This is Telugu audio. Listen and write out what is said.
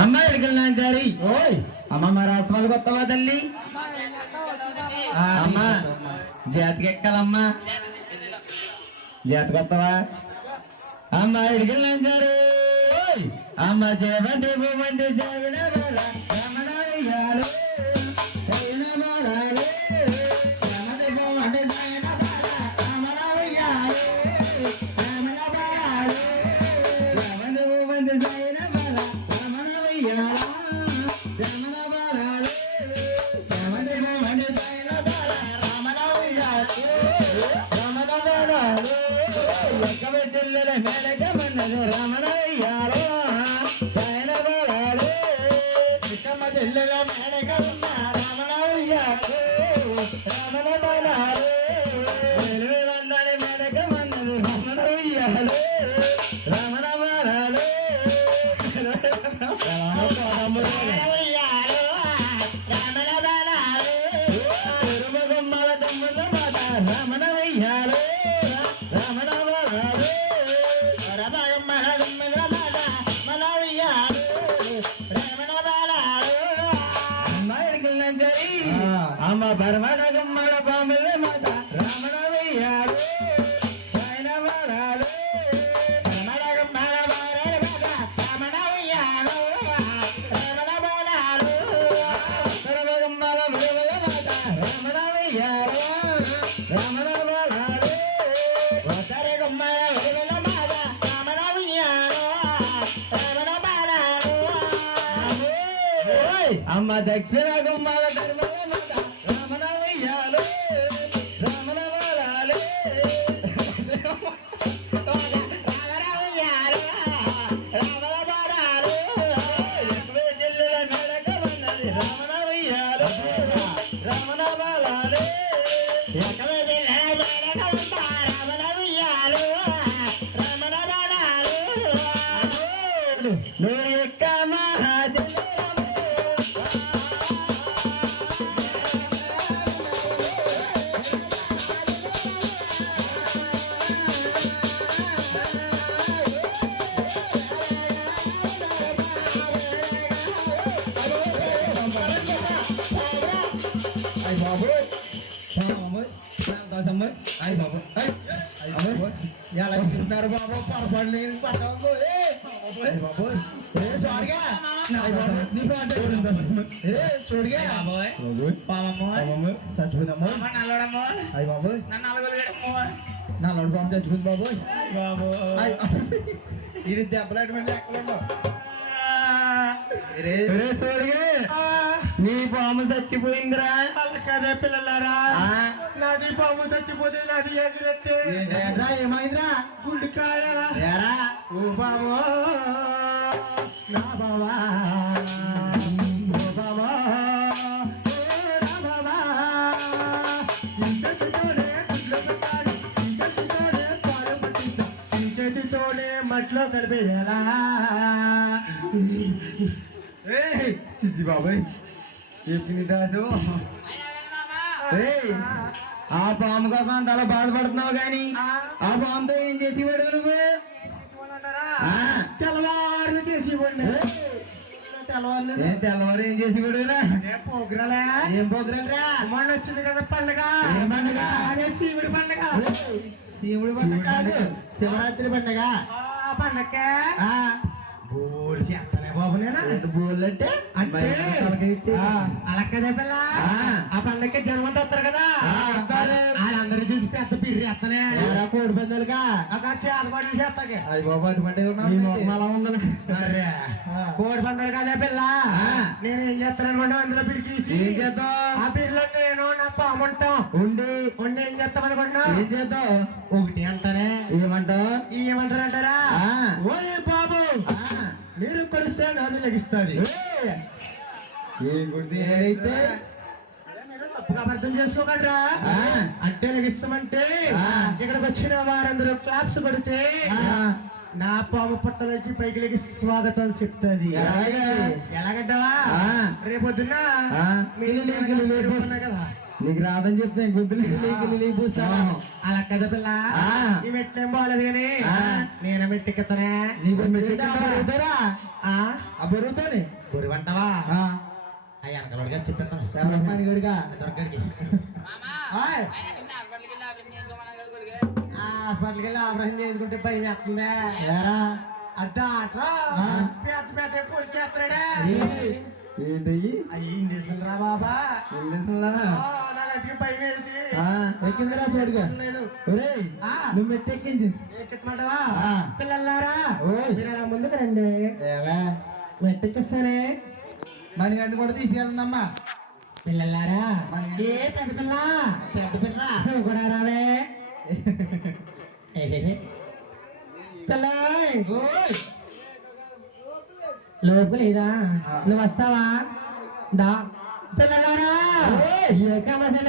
అమ్మ ఎడికల్ నాంచారి అమ్మ మరి ఆస్మాలు కొత్తవా తల్లి అమ్మ జాతికి ఎక్కాలమ్మా జాతి కొత్తవా అమ్మ ఎడికల్ నాంచారు అమ్మ చేపండి భూమంది సేవిన రమణ ఇయ్యాలు అమ్మ బర్మణ గుమ్మడ బామల మాత రమణ వెయ్యాలు ఆయన బాలాలు రమణ గుమ్మడ బామల మాత రమణ వెయ్యాలు రమణ బాలాలు రమణ గుమ్మడ బామల మాత రమణ వెయ్యాలు రమణ బాలాలు వసర గుమ్మడ బామల మాత రమణ వెయ్యాలు రమణ బాలాలు అమ్మ దక్షిణ గుమ్మల ధర్మ ఇది దెబ్బలాట నీ పాము చచ్చిపోయిందిరా కదా పిల్లలారా నాది పాము చచ్చిపోతే నాది ఎగిరట్టే ఏమైందిరా గుండెకాయరా ఓ బాబో నా బాబా మట్లో కలిపేయాలా బాబాయ్ చెప్పింది దాసు ఆ పాము కోసం అంతలా బాధపడుతున్నావు కానీ ఆ పాముతో ఏం చేసేవాడు నువ్వు తెల్లవారు చేసేవాడు తెల్లవారు ఏం చేసేవాడు పోగ్రలే ఏం పోగ్రలరా మొన్న వచ్చింది కదా పండుగ ఏం పండుగ అదే శివుడి పండుగ శివుడి పండుగ కాదు శివరాత్రి పండుగ పండగ బోల్ చేస్తానే బాబు నేను బోల్ అంటే అలా కదా పిల్ల ఆ పండగకి జన్మంతా వస్తారు కదా వాళ్ళందరూ చూసి పెద్ద పిర్రి వేస్తానే కోడి పందాలుగా చేతపాటు చేస్తాకే అది బాబు అటువంటి అలా ఉందని కోడి పందాలు కదా పిల్ల నేను ఏం చేస్తాననుకుంటా అందులో పిరికేసి ఏం చేద్దాం ఆ పిల్లలు నేను నా పాముంటాం ఉండి ఏం చేస్తాం అనుకుంటా ఏం చేద్దాం ఒకటి అంటానే ఏమంటారంటారా ఓ బాబు మీరు కొలిస్తే నాది లెగిస్తుంది అయితే తప్పుగా అర్థం చేసుకోగలరా అంటే లెగిస్తామంటే ఇక్కడికి వచ్చిన వారందరూ క్లాప్స్ కొడితే నా పాము పట్ట దగ్గర పైకి లెగి స్వాగతం చెప్తుంది ఎలాగంటావా రేపొద్దున కదా నీకు రాదని చెప్తే అలా కదా పిల్ల ఈ మెట్లేం బాగాలేదు కానీ నేను మెట్టెక్కుతానే ఆ బరువుతోని బరువంటావా అయ్యి వెనకలుగా చెప్పేస్తాను గడిగా దొరకడికి హాస్పిటల్కి వెళ్ళి ఆపరేషన్ చేసుకుంటే భయం వేస్తుందే అడ్డా అట్లా పెద్ద పెద్ద పొడి చేస్తాడే ఏంటి అయ్యి ఇంజక్షన్ రా బాబా నాకు భయం వేసి ఎక్కిందిరా చోటుగా లేదు నువ్వు మెట్టెక్కింది ఎక్కించమంటావా పిల్లలారా మీరు అలా ముందుకు రండి మెట్టెక్కిస్తానే మణిగంట కూడా తీసుకెళ్తుందమ్మా పిల్లలారా ఏ పెద్ద పిల్ల నువ్వు కూడా రావే పిల్ల లోపు లేదా నువ్వు వస్తావా దా పిల్లలారా ఏ సమస్య